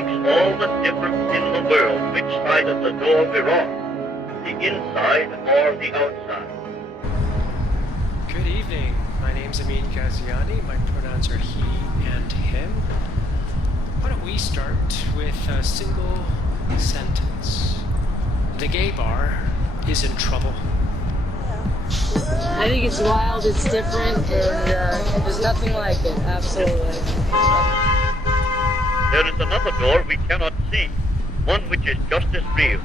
makes all the difference in the world which side of the door we're on, the inside or the outside. Good evening. My name's Amin Ghaziani. My pronouns are he and him. Why don't we start with a single sentence? The gay bar is in trouble. I think it's wild, it's different, and there's nothing like it, absolutely. There is another door we cannot see, one which is just as real.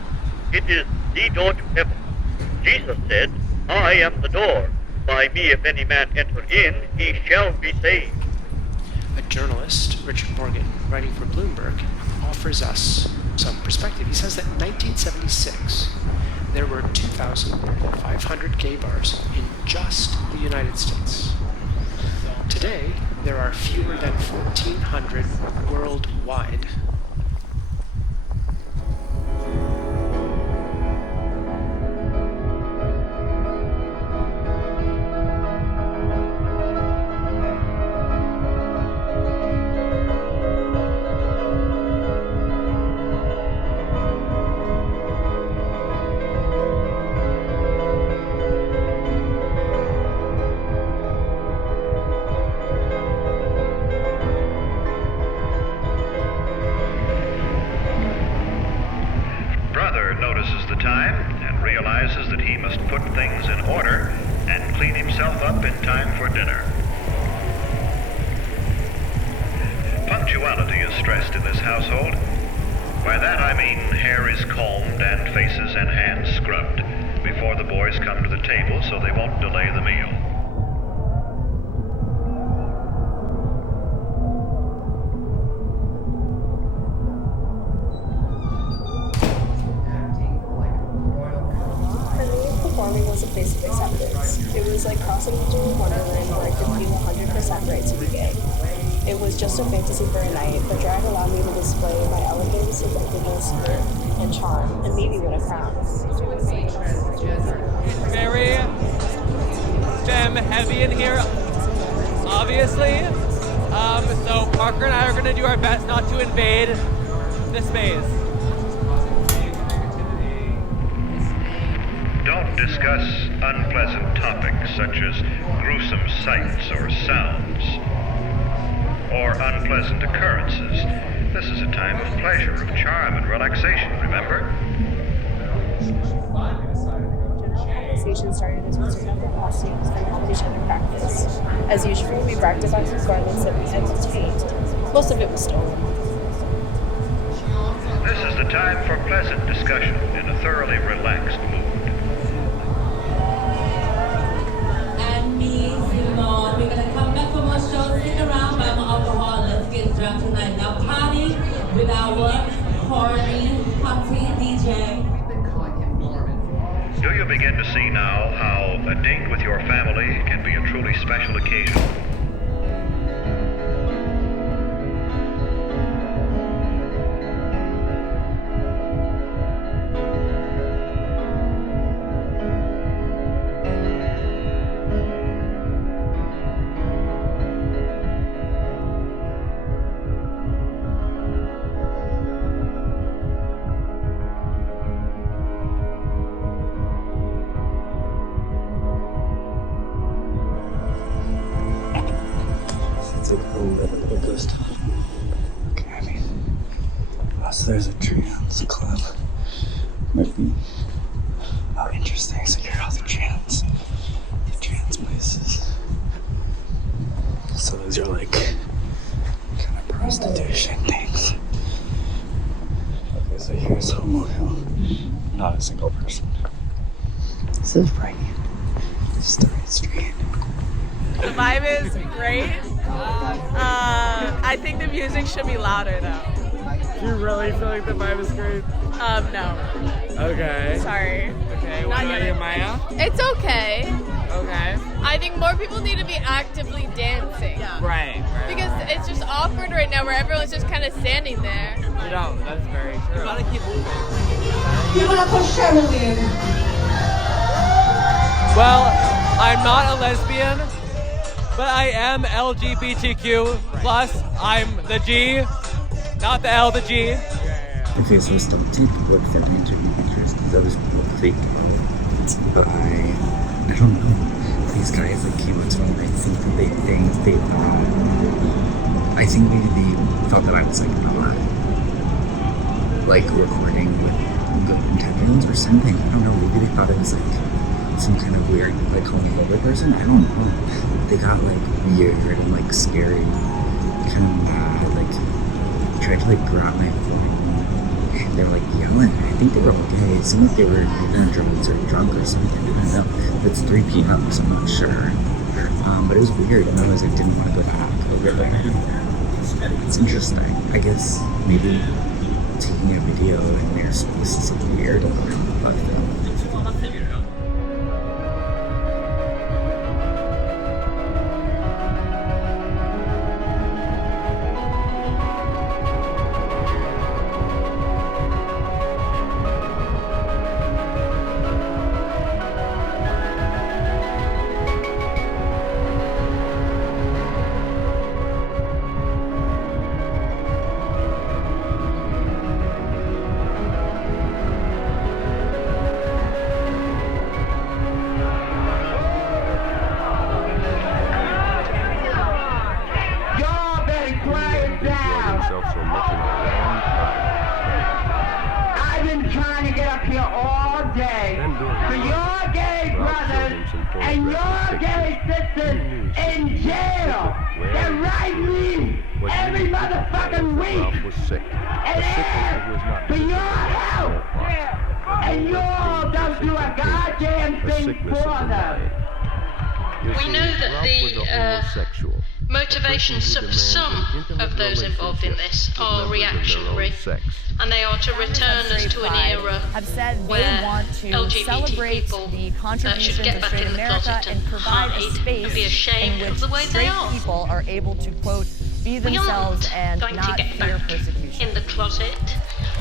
It is the door to heaven. Jesus said, I am the door. By me if any man enter in, he shall be saved. A journalist, Richard Morgan, writing for Bloomberg, offers us some perspective. He says that in 1976, there were 2,500 gay bars in just the United States. Today, there are fewer than 1,400 worldwide. Notices the time and realizes that he must put things in order and clean himself up in time for dinner. Punctuality is stressed in this household. By that I mean hair is combed and faces and hands scrubbed before the boys come to the table so they won't delay the meal. Performing was a place of acceptance. It was like crossing into a wonderland where I could feel 100% right to be gay. It was just a fantasy for a night, but drag allowed me to display my elegance, effectiveness, and charm, and maybe win a crown. Very femme heavy in here, obviously. So Parker and I are going to do our best not to invade this space. Don't discuss unpleasant topics such as gruesome sights or sounds, or unpleasant occurrences. This is a time of pleasure, of charm, and relaxation, remember? Conversation started as we took out our costumes and helped each other practice. As usual, we bragged about the garments that we had obtained. Most of it was stolen. This is the time for pleasant discussion in a thoroughly relaxed mood. We're gonna come back from our show, stick around, buy more alcohol, let's get drunk tonight. Now party with our horny, party DJ. Do you begin to see now how a date with your family can be a truly special occasion? Okay, I mean, so there's a trans club. Might be interesting. So here are all the trans places. So those are like kind of prostitution things. Okay, so here's Homo Hill. Not a single person. This is right. This is the right street. The vibe is great. I think the music should be louder though. Do you really feel like the vibe is great? No. Okay. Sorry. Okay, what about you, Maya? It's okay. Okay. I think more people need to be actively dancing. Yeah. Right. Because it's just awkward right now where everyone's just kind of standing there. You don't, that's very true. You gotta keep moving. You're gonna push Sherilyn. Well, I'm not a lesbian, but I am LGBTQ+. I'm the G. Not the L, the G. The face was stunted would fit into pictures because that was fake. But I don't know. These guys, like keywords from I think that I think maybe they thought that I was like not like recording with good intentions or something. I don't know. Maybe they thought it was like some kind of weird like homophobic person. I don't know. They got like weird and like scary, kind of mad. Like tried to like grab my phone. They were like yelling. I think they were okay. It seemed like they were doing drugs or drunk or something. I don't know. It's 3 p.m. so I'm not sure. But it was weird. And I was like, didn't want to go back. It's interesting. I guess maybe taking a video and they're supposed to look weird. I've been trying to get up here all day for your gay brothers and your gay sisters in jail. They're right me every motherfucking week. And ask for your help. And you all don't do a goddamn thing for them. We know that the motivations of some of those involved in this are reactionary, and they are to return us to an era where LGBT people should get back in the closet and hide and be ashamed of the way they are. People are able to, quote, be themselves and not fear persecution. In the closet,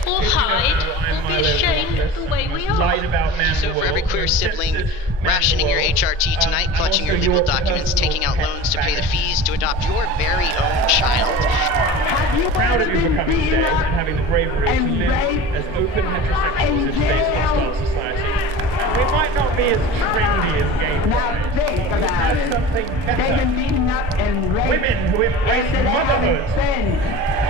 or hide, or be ashamed of the way we are. So for every queer sibling rationing your HRT tonight, clutching your legal documents, taking out loans to pay the fees to adopt your very own child. Have you proud of you for coming today and having the bravery to live as open heterosexuals in today's hostile society? And we might not be as trendy as gay pride. Now think about it. They've been beating up and raped women who embrace motherhood.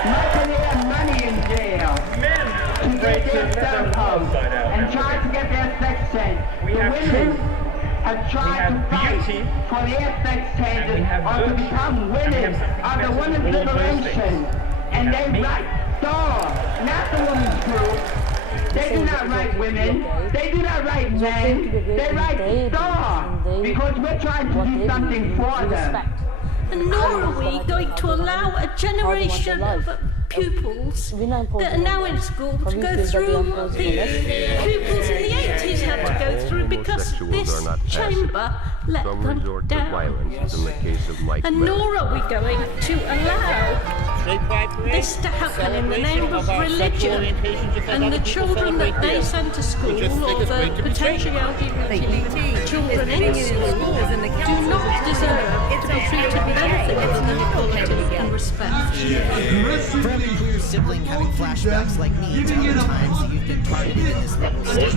Much of their money in jail. Men to get their cell phones and try to get their sex change. The women have tried to fight for their sex changes or to become women of the women's liberation. And they write stars, not the women's group. They do not write women. They do not write men. They write stars because we're trying to do something for them. And nor are we going to allow a generation of pupils that are now in school to go through the pupils in the 80s had to go through because this chamber let them down. And nor are we going to allow this to happen in the name of religion. And the children that they send to school, or the potentially LGBT children in schools, do not deserve to be treated with anything other than equality and respect. For every queer sibling having flashbacks like me to other times that you've been targeted in this liberal state.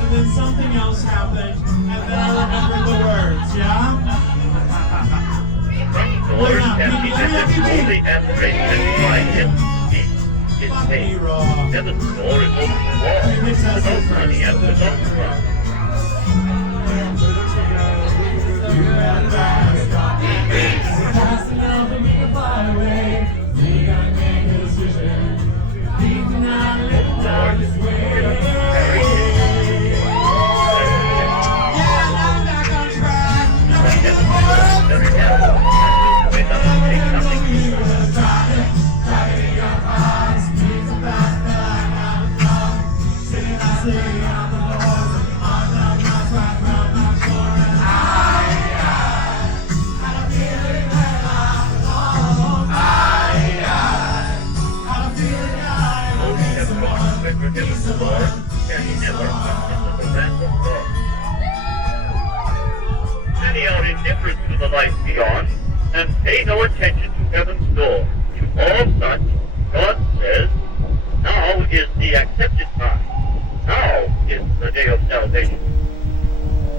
And then something else happened, and then I remember the words, yeah? Lord, and he did it fully and graciously by his name. Heaven's door is open to all, to those money and to those cross. Passing over me the byway, we gotta make a decision. We do not live down this way. Yeah, I'm back on track. Sitting on the no attention to heaven's door. To all such, God says, now is the accepted time. Now is the day of salvation.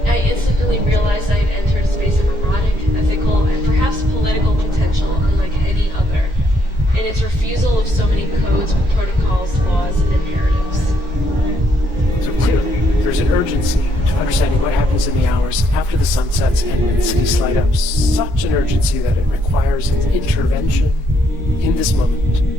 I instantly realized I had entered a space of erotic, ethical, and perhaps political potential unlike any other, in its refusal of so many codes, protocols, laws, and narratives. So clearly, there's an urgency to understanding what happens in the hours after the sun sets and when cities light up. Such an urgency that it requires an intervention in this moment